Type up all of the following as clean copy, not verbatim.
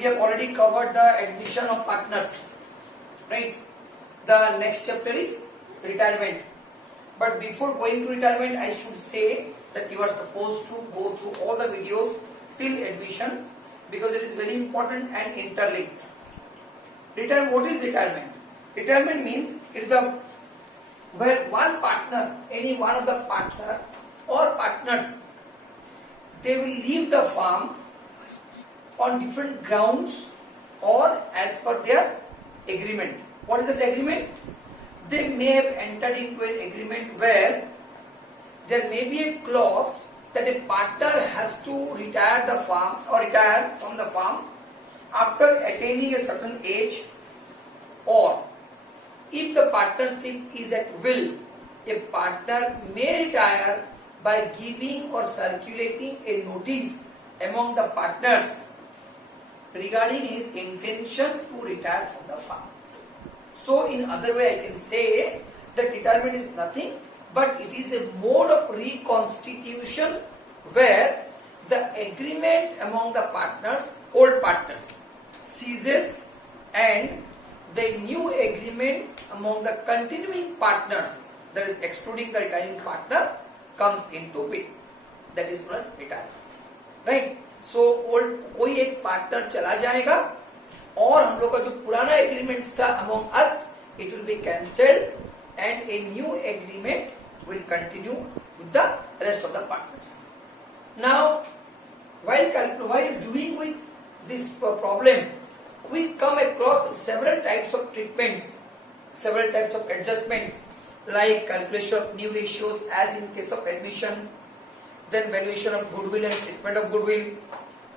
we have already covered the admission of partners, right? The next chapter is retirement. But before going to retirement, I should say that you are supposed to go through all the videos till admission because it is very important and interlinked. What is retirement? Retirement means it is the where one partner, any one of the partner or partners, they will leave the firm on different grounds or as per their agreement. What is that agreement? They may have entered into an agreement where there may be a clause that a partner has to retire the firm or retire from the firm after attaining a certain age, or if the partnership is at will, a partner may retire by giving or circulating a notice among the partners regarding his intention to retire from the firm. So in other way I can say that retirement is nothing but it is a mode of reconstitution where the agreement among the partners, old partners, ceases and the new agreement among the continuing partners, that is excluding the retiring partner, comes into it. That is known as retirement. Right? So कोई एक partner चला जाएगा और हम लोग का जो पुराना एग्रीमेंट था among us, it will be cancelled and a new agreement will continue with the rest of the partners. Now, while dealing with this problem, we come across several types of treatments, several types of adjustments, like calculation of new ratios as in case of admission, then valuation of goodwill and treatment of goodwill,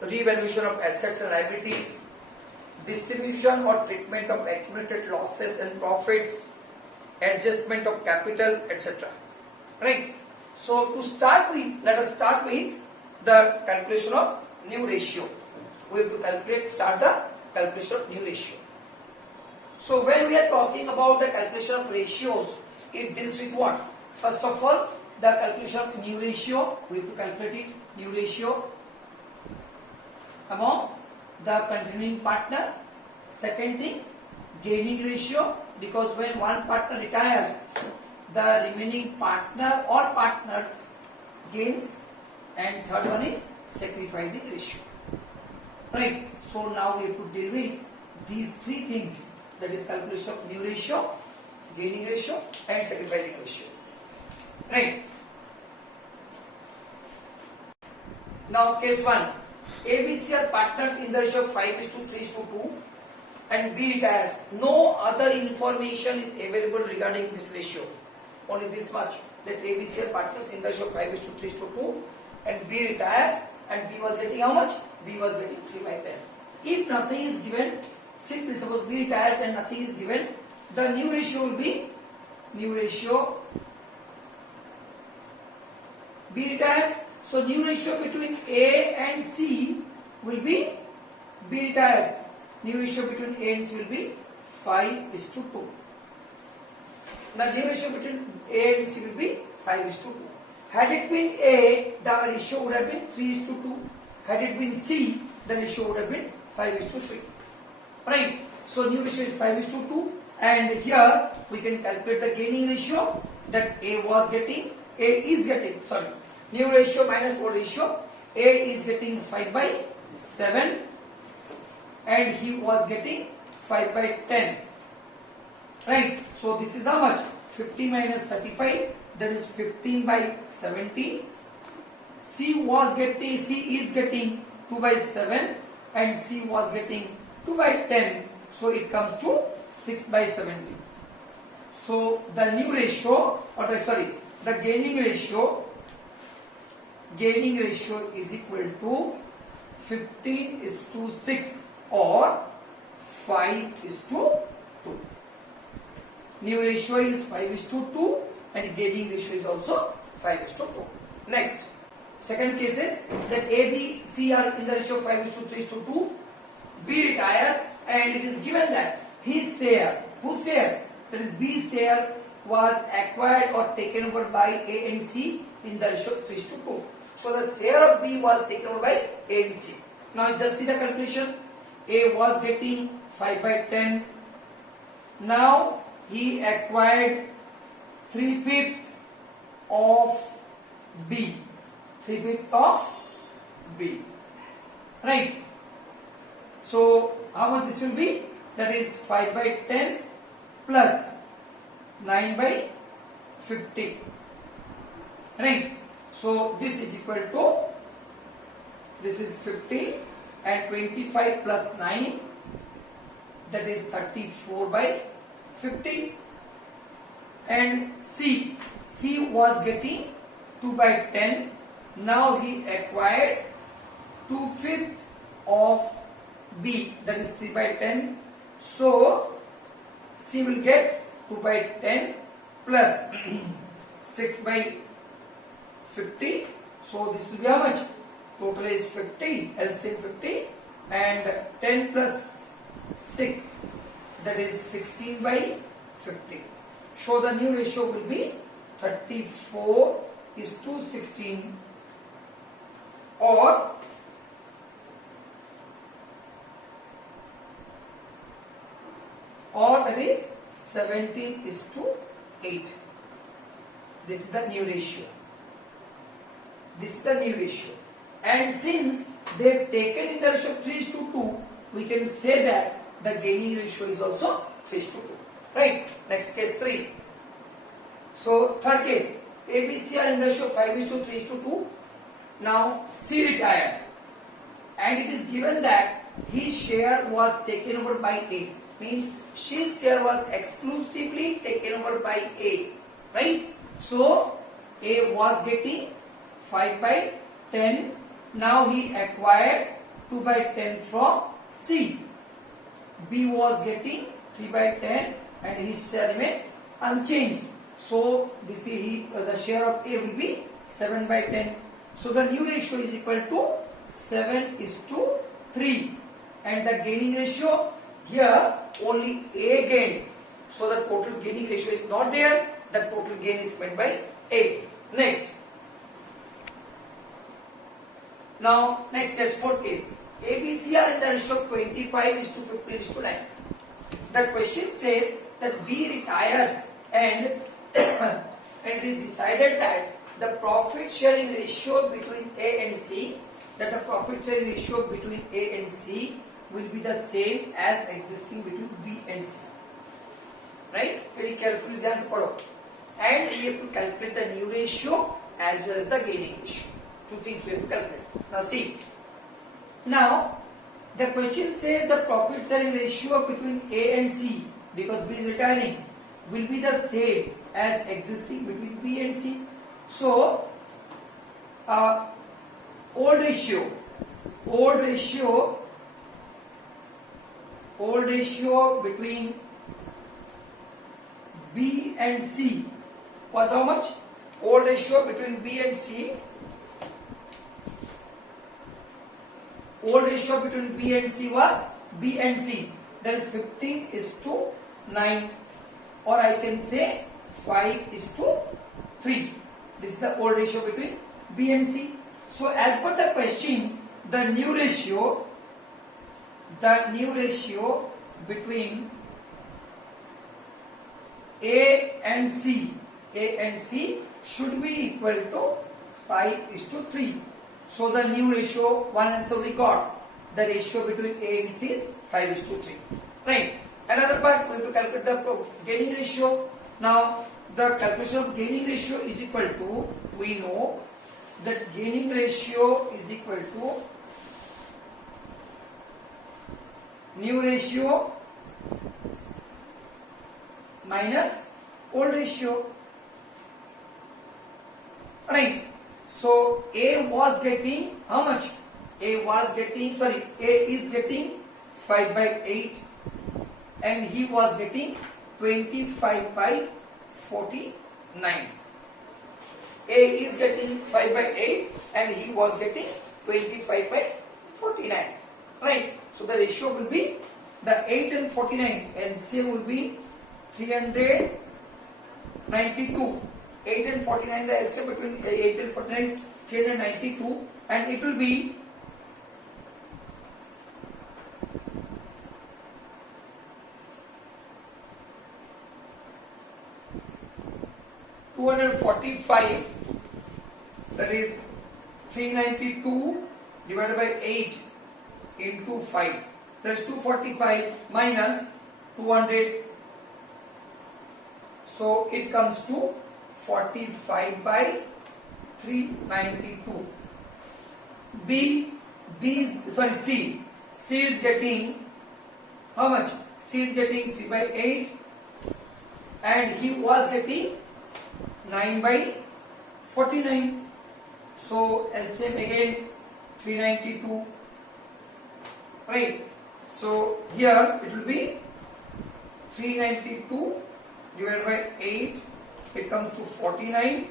revaluation of assets and liabilities, distribution or treatment of accumulated losses and profits, adjustment of capital, etc. Right? So to start with, let us start with the calculation of new ratio. We have to start the calculation of new ratio. So when we are talking about the calculation of ratios, it deals with what? First of all, the calculation of new ratio, we have to calculate it, new ratio among the continuing partner. Second thing, gaining ratio, because when one partner retires, the remaining partner or partners gains, and third one is sacrificing ratio. Right? So now we have to deal with these three things, that is calculation of new ratio, gaining ratio and sacrificing ratio. Right? Now case 1, ABC are partners in the ratio of 5:3:2 and B retires. No other information is available regarding this ratio. Only this much, that ABC are partners in the ratio of 5:3:2 and B retires, and B was getting how much? B was getting 3/10. If nothing is given, simply suppose B retires and nothing is given, the new ratio will be new ratio. B retires, so new ratio between A and C will be B retires. New ratio between A and C will be 5:2. The new ratio between A and C will be 5:2. Had it been A, the ratio would have been 3:2. Had it been C, the ratio would have been 5:3. Right? So new ratio is 5:2, and here we can calculate the gaining ratio that new ratio minus old ratio. A is getting 5/7 and he was getting 5/10. Right? So this is how much? 50 minus 35, that is 15/17. C is getting 2/7 and C was getting 2/10, so it comes to 6/17. So the new ratio, the gaining ratio is equal to 15:6 or 5:2. New ratio is 5:2 and gaining ratio is also 5:2. Next, second case is that A, B, C are in the ratio of 5:3:2. B retires and it is given that his share, whose share, that is B's share, was acquired or taken over by A and C in the ratio of 3:2. So the share of B was taken over by A and C. Now just see the calculation. A was getting 5 by 10. Now he acquired 3/5 of B. 3/5 of B. Right. So how much this will be? That is 5 by 10 plus 9 by 50. Right. So this is equal to, this is 50 and 25 plus 9, that is 34 by 50. And C was getting 2 by 10. Now he acquired 2/5 of B, that is 3 by 10. So C will get 2 by 10 plus 6 by 50. So this will be how much? Total is 50, LCM 50, and 10 plus 6, that is 16 by 50. So the new ratio will be 34:16, or that is 17:8. This is the new ratio. This is the new ratio. And since they have taken in the ratio of 3:2, we can say that the gaining ratio is also 3:2. Right? Next, case 3. So third case, A, B, C are in the ratio 5:3:2. Now C retired, and it is given that his share was taken over by A. Means his share was exclusively taken over by A. Right? So A was getting 5 by 10. Now he acquired 2 by 10 from C. B was getting 3 by 10 and his share remained unchanged. So this is the share of A will be 7 by 10. So the new ratio is equal to 7:3, and the gaining ratio here only A gained. So the total gaining ratio is not there. The total gain is made by A. Next. Now next is fourth case. A, B, C are in the ratio of 25:15:9. The question says that B retires and it is decided that the profit sharing ratio between A and C, will be the same as existing between B and C. Right? Very carefully ध्यान से पढ़ो. And we have to calculate the new ratio as well as the gaining ratio. Two things we have to calculate. Now see. Now the question says the profit sharing ratio between A and C, because B is retiring, will be the same as existing between B and C. So old ratio between B and C was how much? Old ratio between B and C. Old ratio between B and C was B and C. That is 15:9, or I can say 5:3. This is the old ratio between B and C. So as per the question, the new ratio between A and C should be equal to 5:3. So the new ratio, one answer we got. The ratio between A and C is 5:3. Right. Another part, we have to calculate the gaining ratio. Now the calculation of gaining ratio is equal to, we know that gaining ratio is equal to new ratio minus old ratio. Right. So A was getting how much? A is getting 5 by 8 and he was getting 25 by 49. A is getting 5 by 8 and he was getting 25 by 49. Right. So the ratio will be the 8 and 49, LCM will be 392. 8 and 49, the LCM between 8 and 49 is 392, and it will be 245, that is 392 divided by 8 into 5. That is 245 minus 200. So it comes to 45 by 392. C is getting how much? C is getting 3 by 8 and he was getting 9 by 49. So LCM again 392, right? So here it will be 392 divided by 8, it comes to 49.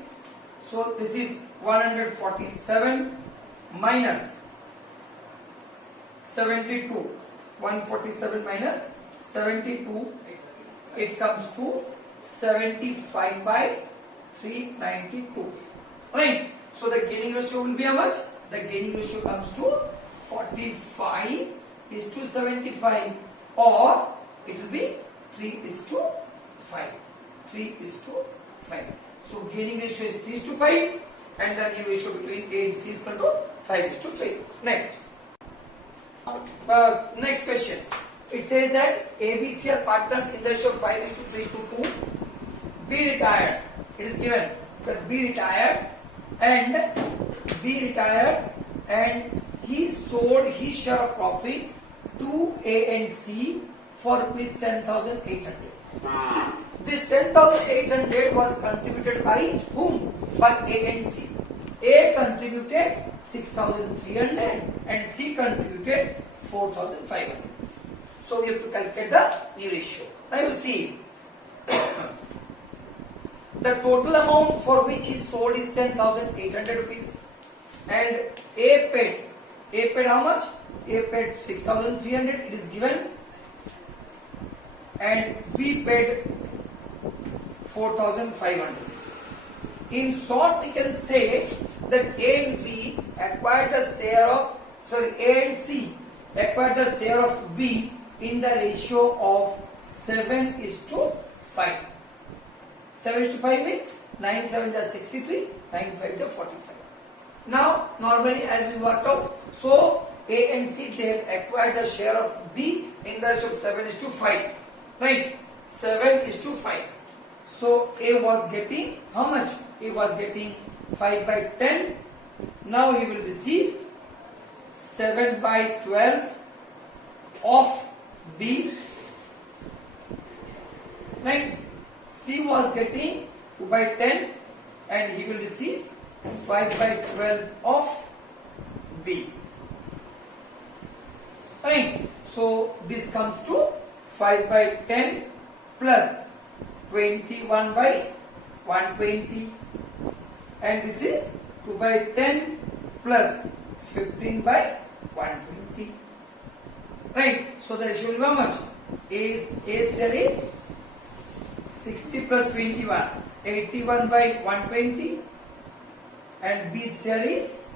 So this is 147 minus 72. 147 minus 72, it comes to 75 by 392. Right? So the gaining ratio will be how much? The gaining ratio comes to 45 is to 75, or it will be 3 is to 5. 3 is to 5. So gaining ratio is 3 is to 5 and the new ratio between A and C is equal to 5 is to 3. Next. Next question. It says that ABC are partners in the ratio of 5 is to 3 to 2. B retired. It is given that B retired and he sold his share of profit to A and C for rupees 10,800. This 10,800 was contributed by whom? By A and C. A contributed 6,300 and C contributed 4,500. So we have to calculate the new ratio. Now you see, the total amount for which he sold is 10,800 rupees and A paid how much? A paid 6,300, it is given, and B paid 4,500. In short, we can say that A and B acquired the share of, A and C acquired the share of B in the ratio of 7 is to 5. 7 is to 5 means 9 7 is 63, 9 5 is 45. Now, normally as we worked out, so A and C they have acquired the share of B in the ratio of 7 is to 5. Right? 7 is to 5. So A was getting how much? A was getting 5 by 10. Now he will receive 7 by 12 of B. Right? C was getting 2 by 10 and he will receive 5 by 12 of B. Right? So this comes to 5 by 10 plus 21 by 120 and this is 2 by 10 plus 15 by 120. Right? So the ratio will be how much? A share is 60 plus 21, 81 by 120 and B share is,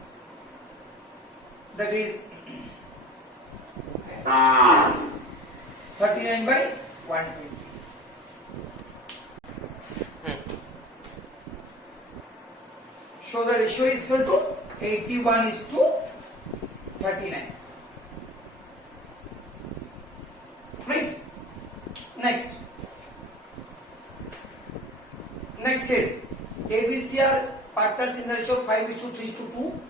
that is 39 by 120. So the ratio is equal to 81 is to 39. Right? Next case, ABC are partners in the ratio of 5 is to 3 is to 2.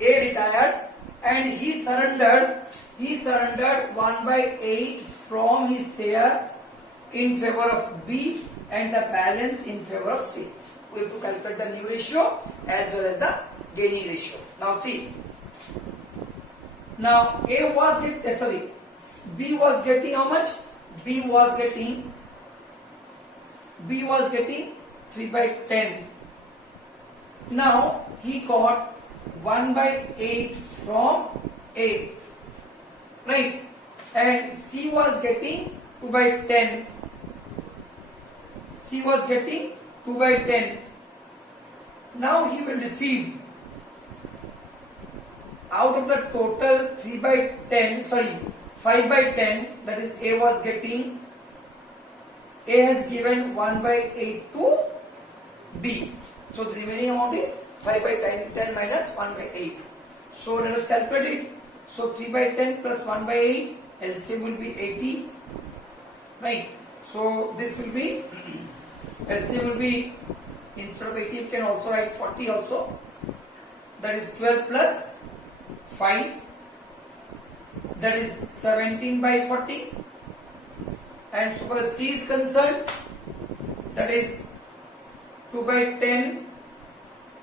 A retired and he surrendered 1 by 8 from his share in favor of B and the balance in favor of C. We have to calculate the new ratio as well as the gaining ratio. Now see. Now B was getting how much? B was getting 3 by 10. Now he got 1 by 8 from A. Right? And C was getting 2 by 10. C was getting 2 by 10. Now he will receive out of the total 5 by 10, that is A was getting, A has given 1 by 8 to B. So the remaining amount is 5 by 10 minus 1 by 8. So let us calculate it. So 3 by 10 plus 1 by 8, LCM will be 80. Right. So this will be, LCM will be, instead of 80 you can also write 40 also. That is 12 plus 5. That is 17 by 40. And so far as C is concerned, that is 2 by 10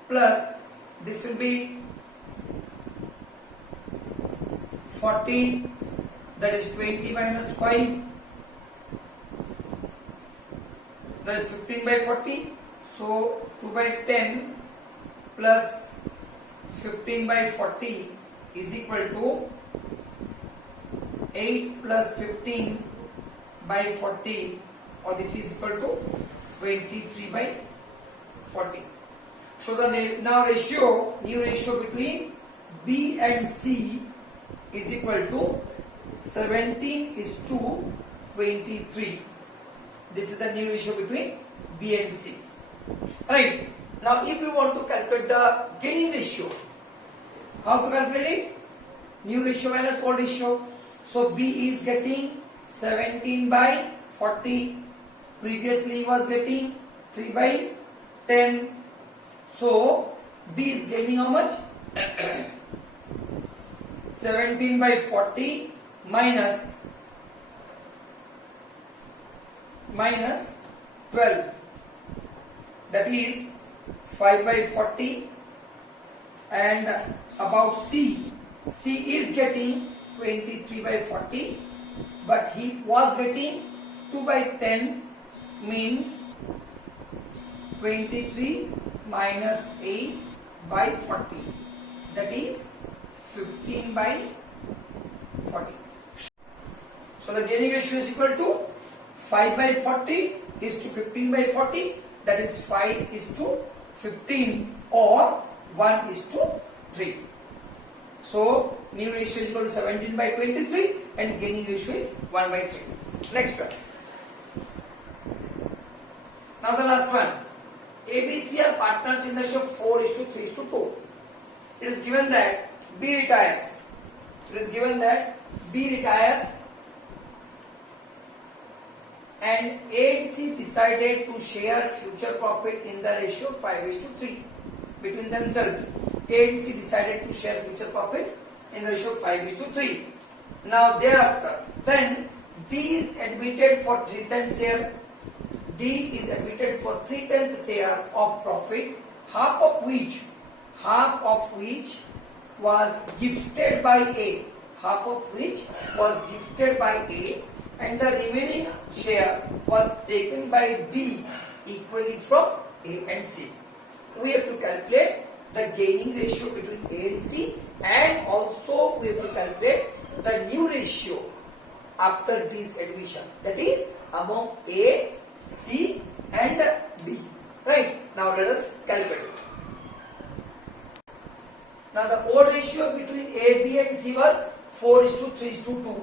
plus, this will be 40, that is 20 minus 5, that is 15 by 40. So 2 by 10 plus 15 by 40 is equal to 8 plus 15 by 40, or this is equal to 23 by 40. So the now new ratio between B and C is equal to 17:23. This is the new ratio between B and C. Right. Now if we want to calculate the gaining ratio, how to calculate it? New ratio minus old ratio. So B is getting 17 by 40. Previously he was getting 3 by 10. So B is gaining how much? 17 by 40 minus 12. That is 5 by 40. And about C is getting 23 by 40, but he was getting 2 by 10, means 23 minus 8 by 40, that is 15 by 40. So the gaining ratio is equal to 5 by 40 is to 15 by 40, that is 5 is to 15, or 1 is to 3. So new ratio is equal to 17 by 23 and gaining ratio is 1 by 3. Next one. Now the last one. ABC are partners in the ratio 4:3:2. It is given that B retires. And A and C decided to share future profit in the ratio 5:3 between themselves. A and C decided to share future profit in the ratio 5:3. Now thereafter, then D is admitted for 3/10 share. D is admitted for 3/10 share of profit, half of which was gifted by A. And the remaining share was taken by D equally from A and C. We have to calculate the gaining ratio between A and C, and also we have to calculate the new ratio after D's admission, that is among A, C and D. Right. Now let us calculate it. Now the old ratio between A, B and C was 4:3:2.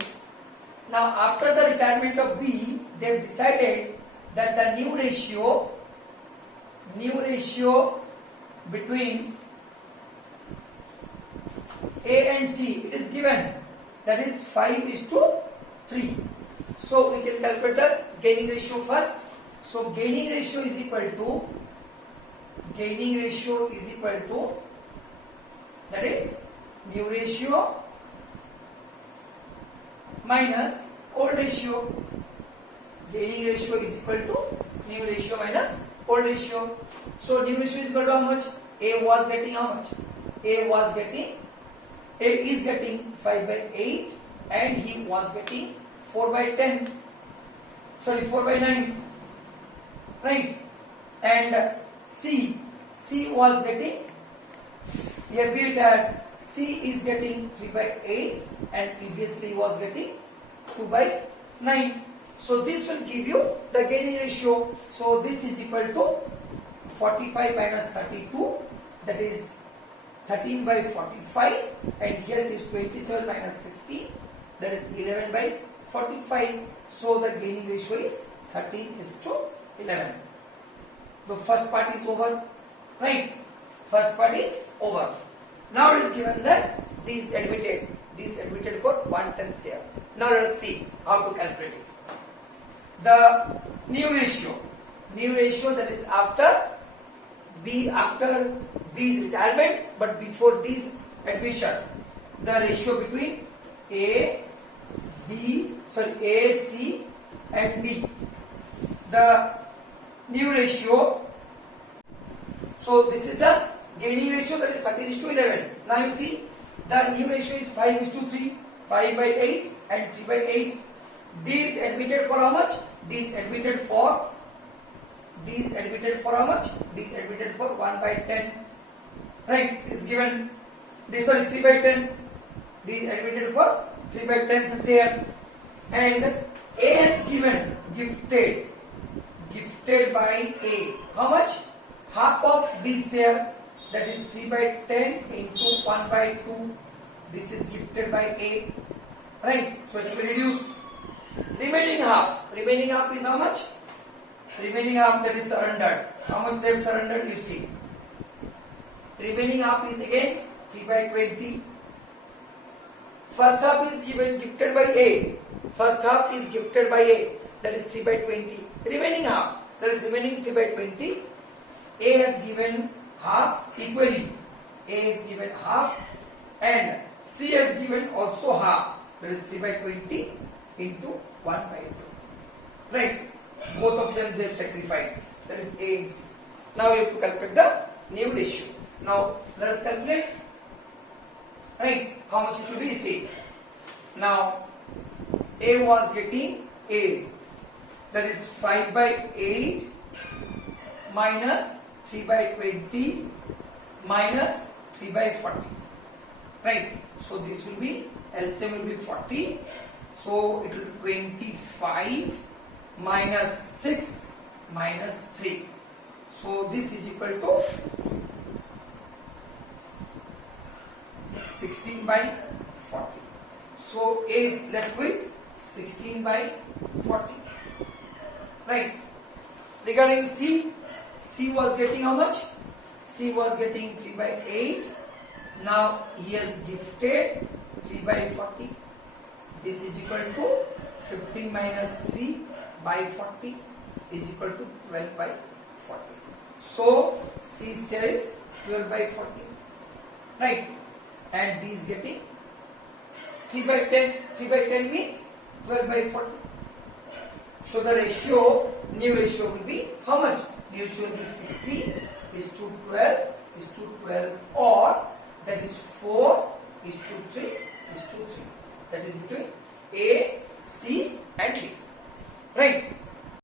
Now after the retirement of B, they have decided that the new ratio between A and C, it is given, that is 5:3. So we can calculate the gaining ratio first. So gaining ratio is equal to, that is new ratio minus old ratio. Gaining ratio is equal to new ratio minus old ratio. So new ratio is equal to how much? A was getting how much? A is getting 5 by 8 and he was getting 4 by 9. Right. And C was getting, here B retires, C is getting 3 by 8 and previously was getting 2 by 9. So this will give you the gaining ratio. So this is equal to 45 minus 32, that is 13 by 45, and here it is 27 minus 60, that is 11 by 45. So the gaining ratio is 13:11. The first part is over, right? First part is over. Now it is given that D is admitted for 1/10 share. Now let us see how to calculate it. The new ratio that is after B B's retirement, but before D's admission, the ratio between A, C and D. The new ratio, so this is the gaining ratio, that is 13:11. Now you see the new ratio is 5:3, 5/8 and 3/8. D is admitted for how much? D is admitted for how much? D is admitted for 1/10. Right? It is given. 3/10. D is admitted for 3/10 share. And A has given gifted by A. How much? Half of D share, that is 3/10 into 1/2. This is gifted by A. Right? So it will be reduced. Remaining half is how much? Remaining half, that is surrendered. How much they have surrendered, you see. Remaining half is again 3/20. First half is gifted by A. First half is gifted by A. That is 3/20. Remaining half, that is remaining 3/20. A has given half equally. A has given half and C has given also half. That is 3/20 into 1/2. Right? Both of them they have sacrificed. That is A and C. Now we have to calculate the new ratio. Now let us calculate. Right? How much it will be? See. Now A was getting A. That is 5/8 minus 3/20 minus 3/40. Right? So this will be, LCM will be 40. So it will be 25 minus 6 minus 3. So this is equal to 16/40. So A is left with 16/40. Right? Regarding C was getting how much? C was getting 3/8. Now he has gifted 3/40. This is equal to 15 minus 3/40 is equal to 12/40. So C says 12/40. Right? And D is getting 3/10. 3/10 means 12/40. So the ratio, new ratio will be how much? New ratio will be 16:12 or that is 4:3:3. That is between A